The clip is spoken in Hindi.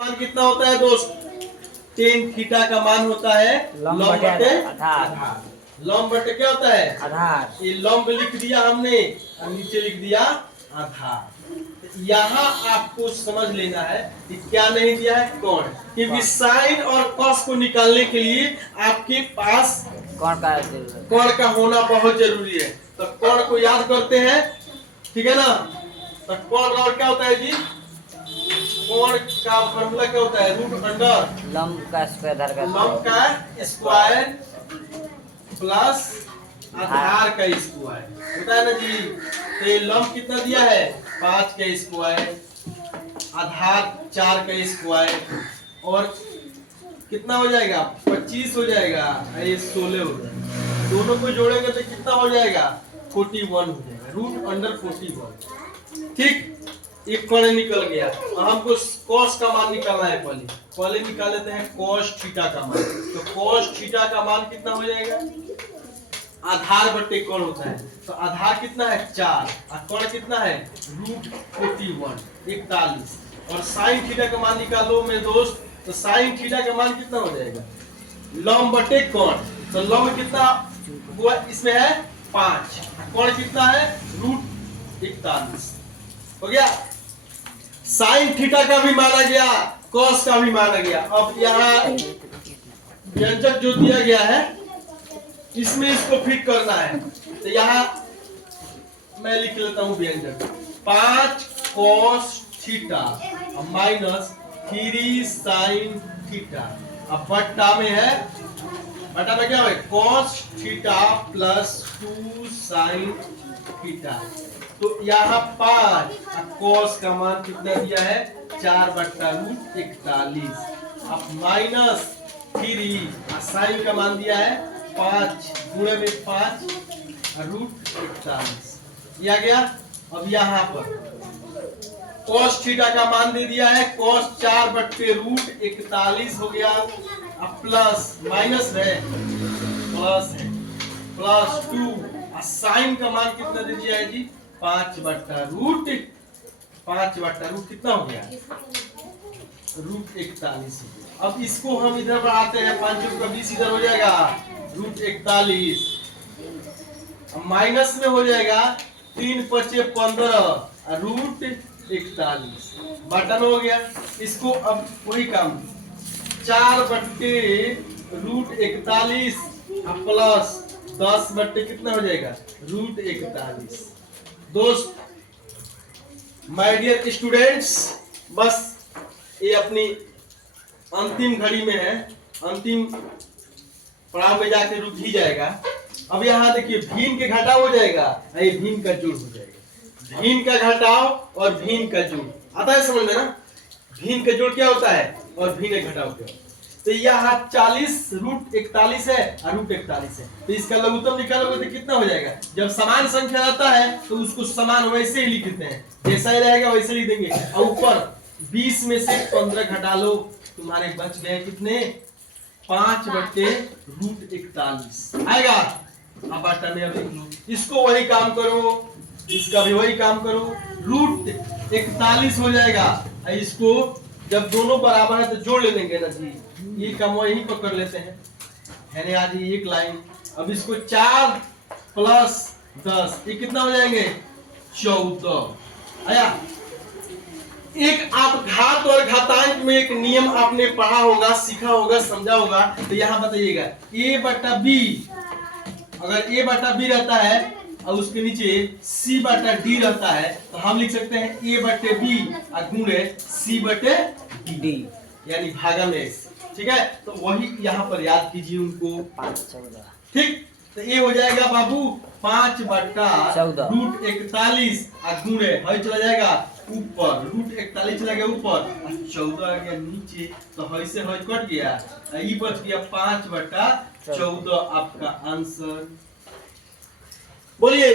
मान कितना होता है दोस्त? टेन थीटा का मान होता है लंब बटे आधार। लंब बटे क्या होता है? आधार। ये लंब लिख दिया हमने और नीचे लिख दिया आधार। यहाँ आपको समझ लेना है कि क्या नहीं दिया है, कोण। क्योंकि साइन और कॉस को निकालने के लिए आपके पास कोण का होना बहुत जरूरी है। तो कोण को याद करते हैं, ठीक है ना? तो कोण और क्या होता है जी? कोण का फॉर्मूला क्या होता है? रूट अंडर लंब का स्क्वायर लंब का स्क्वायर प्लस आधार का स्क्वायर होता है ना जी। तो ये लंब कितना दिया है? 5 का स्क्वायर, आधार 4 का स्क्वायर, और कितना हो जाएगा? 25 हो जाएगा, ये 16 हो जाएगा। दोनों को जोड़ेंगे तो कितना हो जाएगा? 41 हो जाएगा, रूट अंडर 41। ठीक, एक कोण निकल गया। हमको cos का मान निकालना है। पहले निकाल लेते हैं cos थीटा का मान। तो cos थीटा का मान कितना हो जाएगा? आधार बटे कोण होता है, तो आधार कितना है? 4, और कोण कितना है? रूट 41 41। और साइन थीटा का मान निकालो मेरे दोस्त। तो साइन थीटा का मान कितना हो जाएगा? लंब बटे कोण। तो लंब कितना हुआ इसमें है? 5, कोण कितना है? रूट 41 हो गया। साइन थीटा का भी माना गया, कॉस का भी माना गया। अब यहाँ व्यंजक जो दिया गया है इसमें इसको फिट करना है। तो यहाँ मैं लिख लेता हूँ व्यंजक 5 cos theta minus 3 sine theta. अब बट्टा में है, बट्टा में क्या है? Cos theta plus 2 sine theta. तो यहाँ 5 कॉस का मान कितना दिया है? 4 बट्टा रूट 41। अब माइनस 3 साइन का मान दिया है 5 गुणे में 5 रूट 41 दिया गया। अब यहाँ पर कॉस थीटा का मान दे दिया है, कॉस 4 बट्टे रूट 41 हो गया। अब प्लस माइनस है, प्लस है, प्लस 2 साइन का मान कितना दे दिया है जी? 5 बट्टा रूट कितना हो गया? रूट 41। अब इसको हम इधर बढ़ाते हैं, 5 का 20 इधर हो जाएगा, रूट 41 माइनस में हो जाएगा 3 पचे 15 रूट 41 बटन हो गया। इसको अब वही काम 4 बट्टे रूट 41 प्लस 10 बट्टे कितना हो जाएगा? रूट 41। दोस्त, माय डियर स्टूडेंट्स, बस ये अपनी अंतिम घड़ी में है, अंतिम पड़ाव में जाके रुक ही जाएगा। अब यहाँ देखिए भिन्न के घटाव हो जाएगा, ये भिन्न का जोड़ हो जाएगा। भिन्न का घटाव और भिन्न का जोड़ आता है समझ में ना? भिन्न का जोड़ क्या होता है और भिन्न का घटाव क्या होता है? तो यहाँ 40 रूट 41 है और रूट 41 है, तो इसका लघुत्तम निकालोगे तो कितना हो जाएगा? जब समान संख्या आता है तो उसको समान वैसे ही लिख देते हैं, जैसा ही रहेगा वैसे लिख देंगे। और ऊपर 20 में से 15 घटा लो, तुम्हारे बच गए कितने? 5 बट्टे रूट 41 आएगा। अब बटन में अब लिख लो, इसको वही काम करो, इसका भी वही काम करो, रूट 41 हो जाएगा। इसको जब दोनों बराबर है तो जोड़ ले लेंगे ना जी, ये काम यही पकड़ लेते हैं, है ना जी? एक लाइन। अब इसको 4 प्लस 10 ये कितना हो जाएंगे? 14 आया। एक आप घात और घातांक में एक नियम आपने पढ़ा होगा, सीखा होगा, समझा होगा। तो यहाँ बताइएगा a बटा b, अगर a बटा b रहता है और उसके नीचे c बटा d रहता है तो हम लिख सकते हैं a बटे b गुणे c बटे d, यानी भागा में x। ठीक है, तो वही यहाँ पर याद कीजिए उनको। 5 14। ठीक, तो ये हो जाएगा बाबू 5 बट्टा रूट 41 गुणे है चला जाएगा ऊपर, रूट 41 चला गया ऊपर और 14 आ गया नीचे, तो है से है कट गया, ये बच गया 5 बट्टा 14 आपका आंसर। बोलिए।